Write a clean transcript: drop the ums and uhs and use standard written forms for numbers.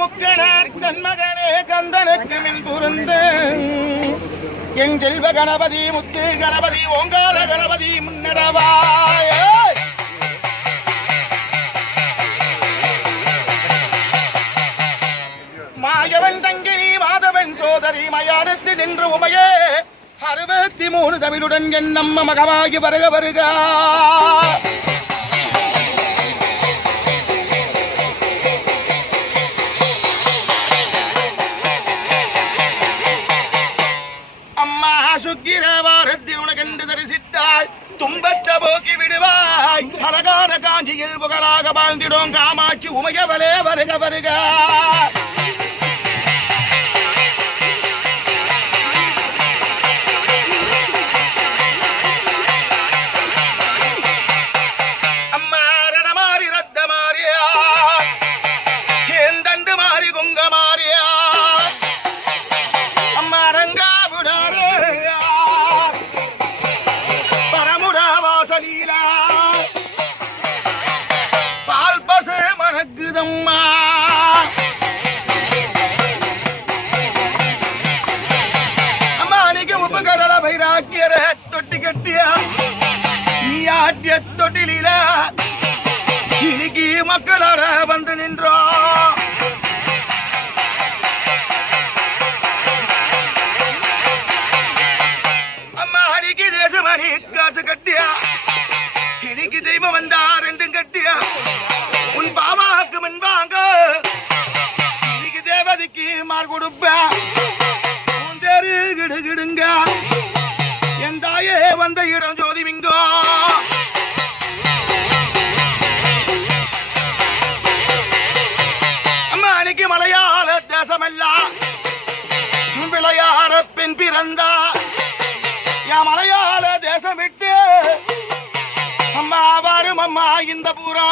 முக்கணன் மகனே கந்தனுக்கு மின் புரிந்த என் செல்வ கணபதி முத்து கணபதி ஓங்கார கணபதி முன்னடவாய மாயவன் தங்கினி மாதவன் சோதரி மயானத்து நின்று உமையே 63 தமிழுடன் என் நம்ம மகமாகி வருக வருக. அம்மா சுக்கிரவாரத்தில் உனக்கென்று தரிசித்தாய் துன்பத்தை போக்கி விடுவாய் அழகான காஞ்சியில் புகழாக வாழ்ந்திடும் காமாட்சி உமையவளே வருக வருக. தொட்டி கட்டியா தொட்டில இன்னைக்கு மக்களோட வந்து நின்றோம். அம்மா அன்னைக்கு தேசமணி காசு கட்டியா இன்னைக்கு தெய்வம் வந்தா ரெண்டும் கட்டியா உன் பாபாவுக்கு முன்பாங்க இன்னைக்கு தேவதைக்கு மார் கொடுப்பேன் உன் தெரு கிடுகிடுங்க என் தாயே வந்த இடம் ஜோதிமிங்கோ. அம்மா அன்னைக்கு மலையாள தேசமெல்லாம் விளையாட பெண் பிறந்தா என் மலையாள தேசம் விட்டு அம்மா வரும் அம்மா இந்த பூரா